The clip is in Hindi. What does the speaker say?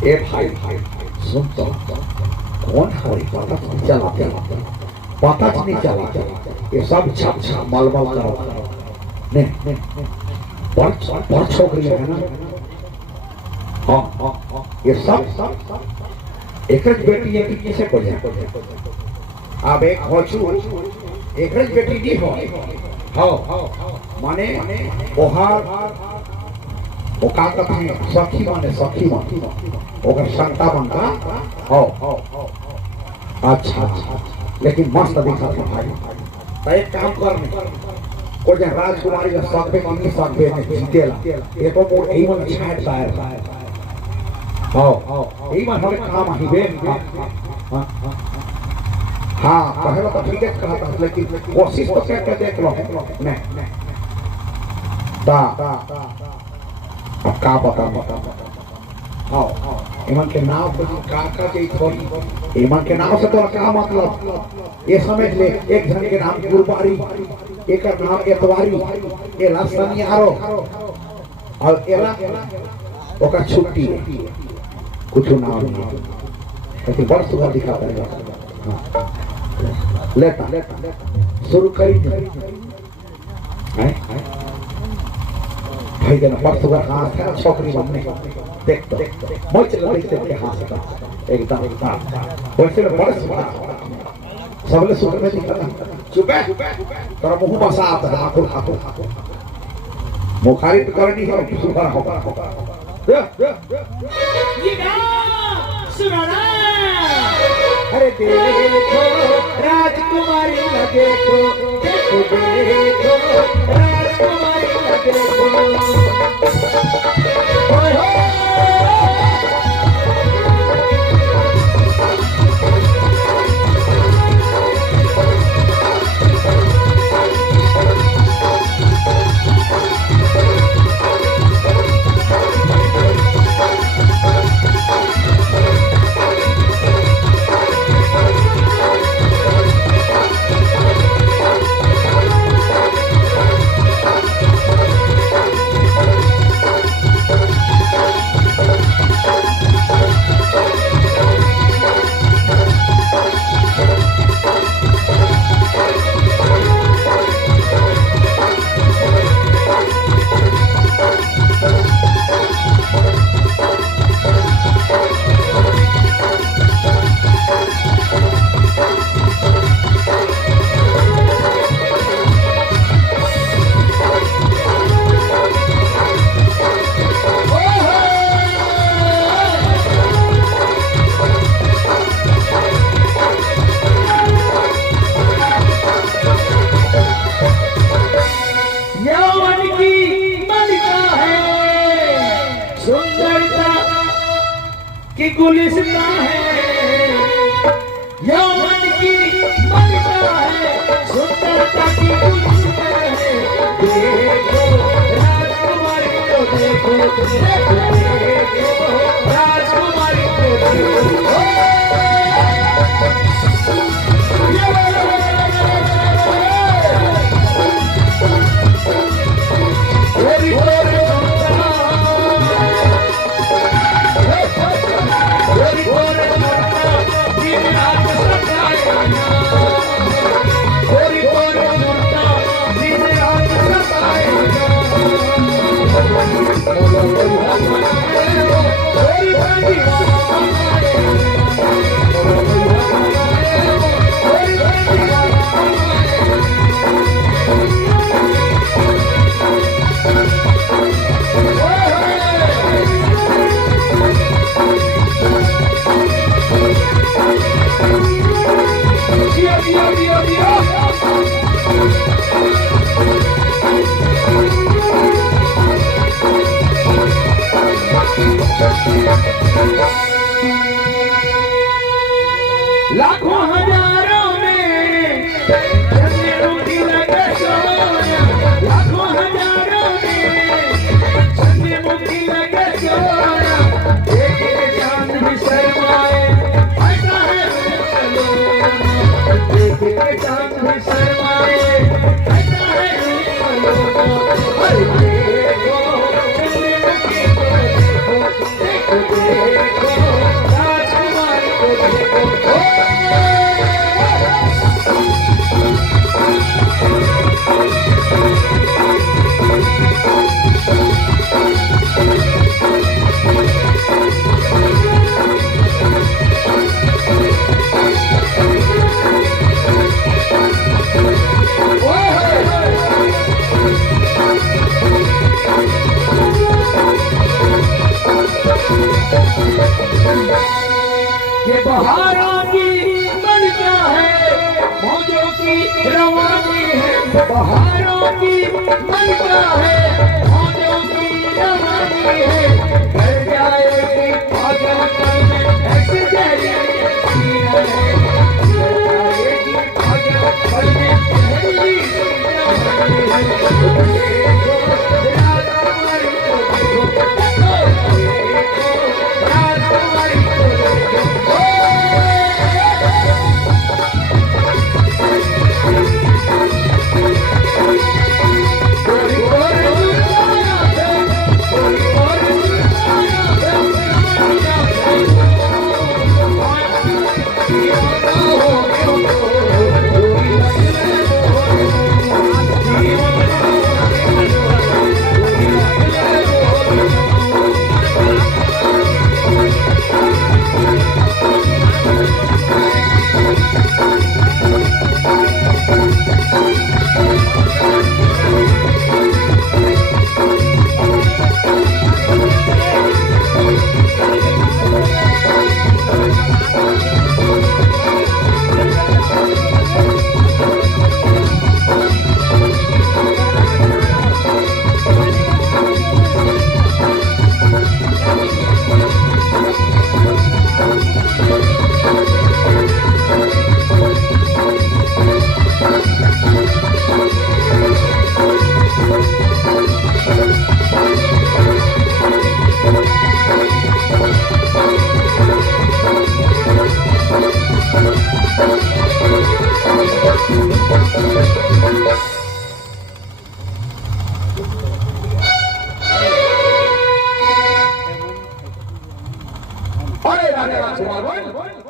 ए भाई सुन तो कौन हमारी पता नहीं चला पता नहीं चला ये सब छप छप मलमल करो नहीं पर छोकरी है ना हाँ ये सब एक बेटी है कि किसे को अब एक हो एक बेटी नहीं हो माने ओहार वो का कथी सखी माने ओकर संता बनता हो अच्छा लेकिन मस्त दिखा था भाई तो एक काम करने को जे राजकुमारी का सकबे कि नहीं सकबे ने जीतेला ये तो मोर एई मन छाट शायर हो एई मन हमें काम ही बे हां पहले तो ठीक है कहा था लेकिन कोशिश तो करके देख लो नहीं दा अब का पता इमन के नाम पर का के थोड़ी इमन के नाम से तो क्या मतलब ये समझ ले एक जन के नाम गुरबारी एक का नाम एतवारी ये लासनी आरो और एला ओका छुट्टी कुछ नाम नहीं ऐसे बड़ सुबह दिखा पड़ेगा लेता शुरू करी है भाई के ना परसों का हाथ है छोकरी बनने देख तो मोच लगते के हाथ का एकदम वैसे में बड़ा सुबह सबले सुबह में दिखा चुप है तेरा मुंह बसा आता है आंखों मुखारी तो करनी है सुबह होगा ये ना सुनाना अरे देखो राजकुमारी न देखो देखो राजकुमारी न देखो की गुलिस्ता है यौवन की मलिका है सुंदरता की गुलिस्ता है देखो राजकुमारी को देखो राजकुमारी को देखो ये बहारों की बनता है मौजों की रवानी है बहारों की बनता है मौजों की रवानी है कर जाएगी पागलपन में ऐसे जहरीली सीना है कर जाएगी पागलपन में जहरीली सीना है अरे राजा राजकुमार